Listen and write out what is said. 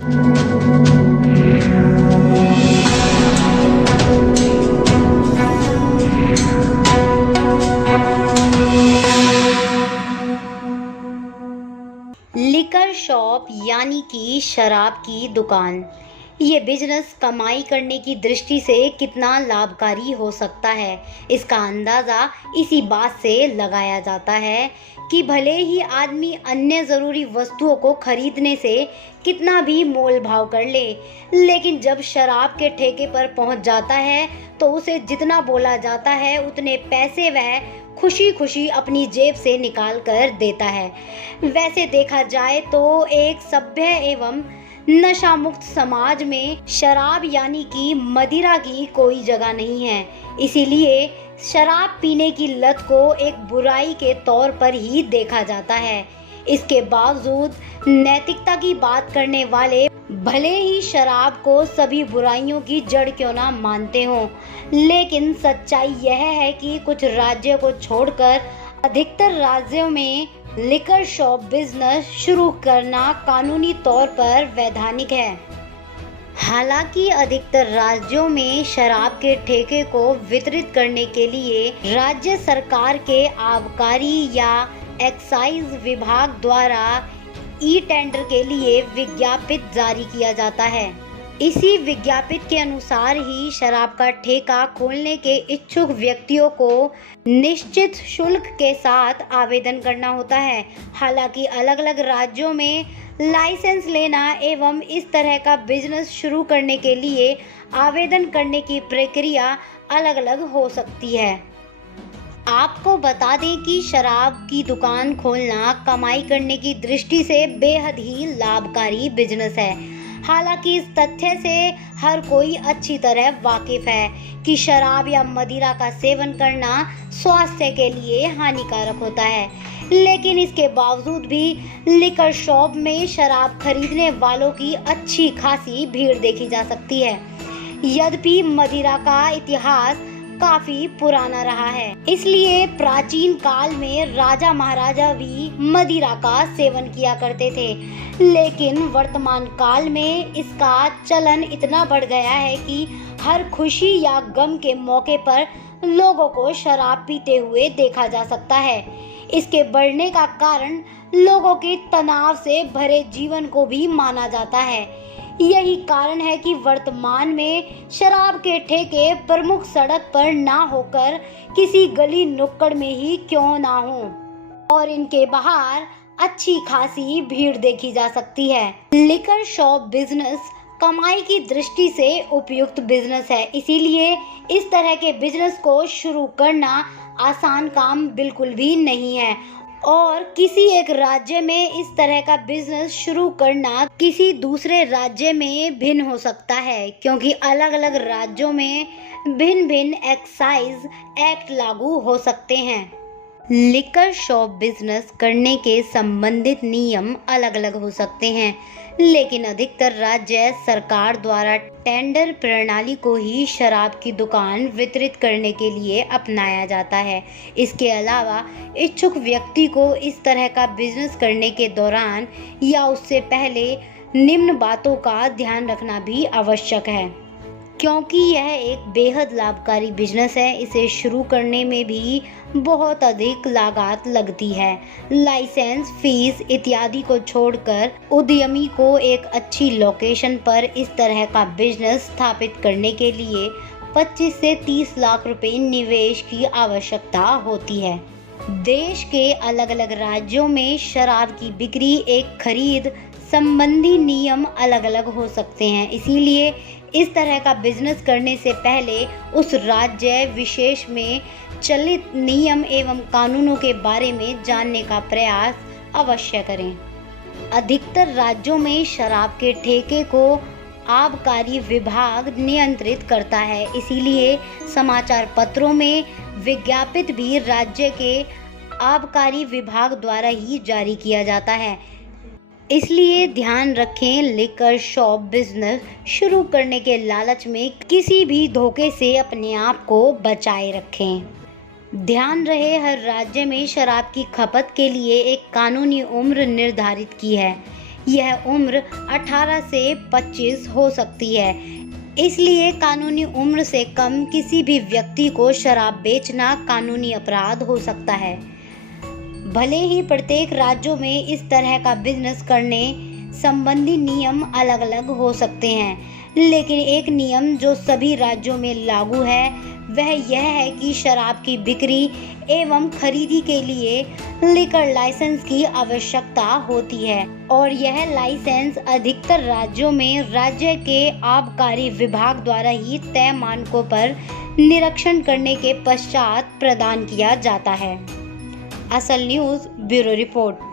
Liquor shop यानी कि शराब की दुकान, ये बिजनेस कमाई करने की दृष्टि से कितना लाभकारी हो सकता है, इसका अंदाज़ा इसी बात से लगाया जाता है कि भले ही आदमी अन्य ज़रूरी वस्तुओं को खरीदने से कितना भी मोल भाव कर ले, लेकिन जब शराब के ठेके पर पहुंच जाता है तो उसे जितना बोला जाता है उतने पैसे वह खुशी खुशी अपनी जेब से निकाल कर देता है। वैसे देखा जाए तो एक सभ्य एवं नशा मुक्त समाज में शराब यानी कि मदिरा की कोई जगह नहीं है। इसीलिए शराब पीने की लत को एक बुराई के तौर पर ही देखा जाता है। इसके बावजूद नैतिकता की बात करने वाले भले ही शराब को सभी बुराइयों की जड़ क्यों ना मानते हों, लेकिन सच्चाई यह है कि कुछ राज्यों को छोड़कर अधिकतर राज्यों में लिकर शॉप बिजनेस शुरू करना कानूनी तौर पर वैधानिक है। हालांकि अधिकतर राज्यों में शराब के ठेके को वितरित करने के लिए राज्य सरकार के आबकारी या एक्साइज विभाग द्वारा ई टेंडर के लिए विज्ञापित जारी किया जाता है। इसी विज्ञापित के अनुसार ही शराब का ठेका खोलने के इच्छुक व्यक्तियों को निश्चित शुल्क के साथ आवेदन करना होता है। हालांकि अलग अलग राज्यों में लाइसेंस लेना एवं इस तरह का बिजनेस शुरू करने के लिए आवेदन करने की प्रक्रिया अलग अलग हो सकती है। आपको बता दें कि शराब की दुकान खोलना कमाई करने की दृष्टि से बेहद ही लाभकारी बिजनेस है। हालांकि इस तथ्य से हर कोई अच्छी तरह वाकिफ है कि शराब या मदिरा का सेवन करना स्वास्थ्य के लिए हानिकारक होता है, लेकिन इसके बावजूद भी लिकर शॉप में शराब खरीदने वालों की अच्छी खासी भीड़ देखी जा सकती है। यद्यपि मदिरा का इतिहास काफी पुराना रहा है, इसलिए प्राचीन काल में राजा महाराजा भी मदिरा का सेवन किया करते थे, लेकिन वर्तमान काल में इसका चलन इतना बढ़ गया है कि हर खुशी या गम के मौके पर लोगों को शराब पीते हुए देखा जा सकता है। इसके बढ़ने का कारण लोगों के तनाव से भरे जीवन को भी माना जाता है। यही कारण है कि वर्तमान में शराब के ठेके प्रमुख सड़क पर ना होकर किसी गली नुक्कड़ में ही क्यों ना हो और इनके बाहर अच्छी खासी भीड़ देखी जा सकती है। लिकर शॉप बिजनेस कमाई की दृष्टि से उपयुक्त बिजनेस है, इसीलिए इस तरह के बिजनेस को शुरू करना आसान काम बिल्कुल भी नहीं है और किसी एक राज्य में इस तरह का बिजनेस शुरू करना किसी दूसरे राज्य में भिन्न हो सकता है, क्योंकि अलग अलग राज्यों में भिन्न भिन्न एक्साइज एक्ट लागू हो सकते हैं। लिकर शॉप बिजनेस करने के संबंधित नियम अलग अलग हो सकते हैं, लेकिन अधिकतर राज्य सरकार द्वारा टेंडर प्रणाली को ही शराब की दुकान वितरित करने के लिए अपनाया जाता है। इसके अलावा इच्छुक व्यक्ति को इस तरह का बिजनेस करने के दौरान या उससे पहले निम्न बातों का ध्यान रखना भी आवश्यक है। क्योंकि यह एक बेहद लाभकारी बिजनेस है, इसे शुरू करने में भी बहुत अधिक लागत लगती है। लाइसेंस, फीस इत्यादि को छोड़कर उद्यमी को एक अच्छी लोकेशन पर इस तरह का बिजनेस स्थापित करने के लिए 25 से 30 लाख रुपए निवेश की आवश्यकता होती है। देश के अलग अलग राज्यों में शराब की बिक्री एक खरीद संबंधी नियम अलग अलग हो सकते हैं, इसीलिए इस तरह का बिजनेस करने से पहले उस राज्य विशेष में चलित नियम एवं कानूनों के बारे में जानने का प्रयास अवश्य करें। अधिकतर राज्यों में शराब के ठेके को आबकारी विभाग नियंत्रित करता है, इसीलिए समाचार पत्रों में विज्ञापित भी राज्य के आबकारी विभाग द्वारा ही जारी किया जाता है। इसलिए ध्यान रखें, लिकर शॉप बिजनेस शुरू करने के लालच में किसी भी धोखे से अपने आप को बचाए रखें। ध्यान रहे, हर राज्य में शराब की खपत के लिए एक कानूनी उम्र निर्धारित की है। यह उम्र 18 से 25 हो सकती है। इसलिए कानूनी उम्र से कम किसी भी व्यक्ति को शराब बेचना कानूनी अपराध हो सकता है। भले ही प्रत्येक राज्यों में इस तरह का बिजनेस करने संबंधी नियम अलग अलग हो सकते हैं, लेकिन एक नियम जो सभी राज्यों में लागू है वह यह है कि शराब की बिक्री एवं खरीदी के लिए लिकर लाइसेंस की आवश्यकता होती है और यह लाइसेंस अधिकतर राज्यों में राज्य के आबकारी विभाग द्वारा ही तय मानकों पर निरीक्षण करने के पश्चात प्रदान किया जाता है। असल न्यूज़ ब्यूरो रिपोर्ट।